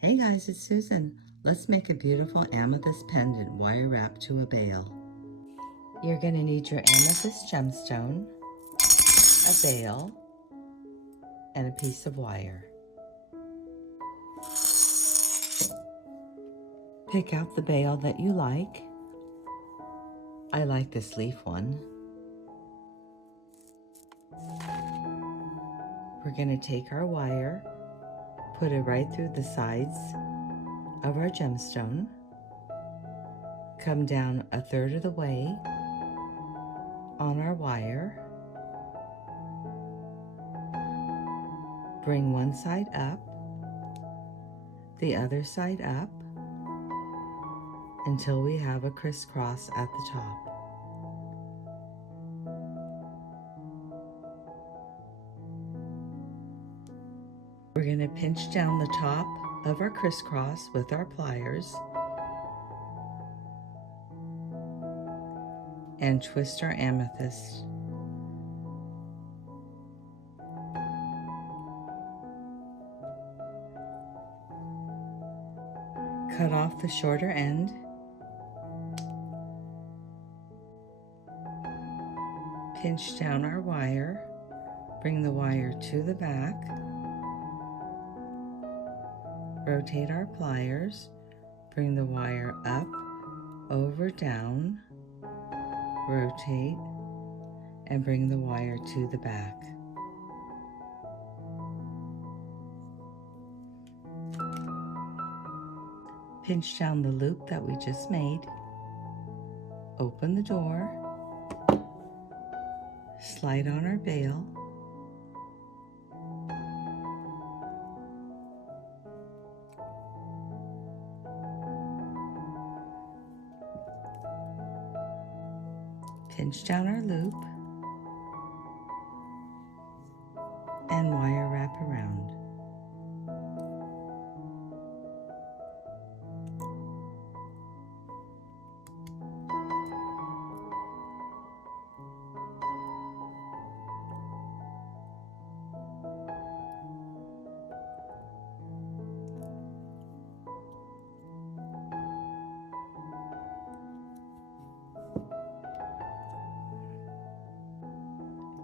Hey guys, it's Susan. Let's make a beautiful amethyst pendant wire wrap to a bale. You're going to need your amethyst gemstone, a bale, and a piece of wire. Pick out the bale that you like. I like this leaf one. We're going to take our wire, put it right through the sides of our gemstone, come down a third of the way on our wire, bring one side up, the other side up, until we have a crisscross at the top. We're going to pinch down the top of our crisscross with our pliers and twist our amethyst. Cut off the shorter end. Pinch down our wire, bring the wire to the back, rotate our pliers, bring the wire up, over, down, rotate, and bring the wire to the back. Pinch down the loop that we just made, open the door, slide on our bale, pinch down our loop, and wire wrap around.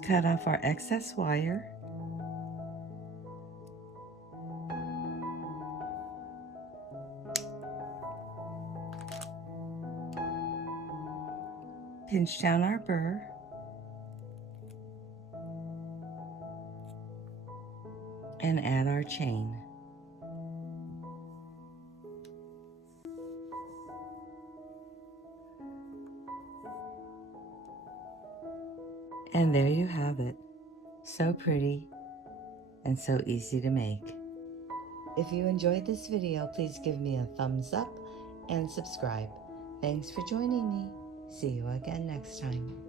Cut off our excess wire. Pinch down our burr. And add our chain. And there you have it. So pretty and so easy to make. If you enjoyed this video, please give me a thumbs up and subscribe. Thanks for joining me. See you again next time.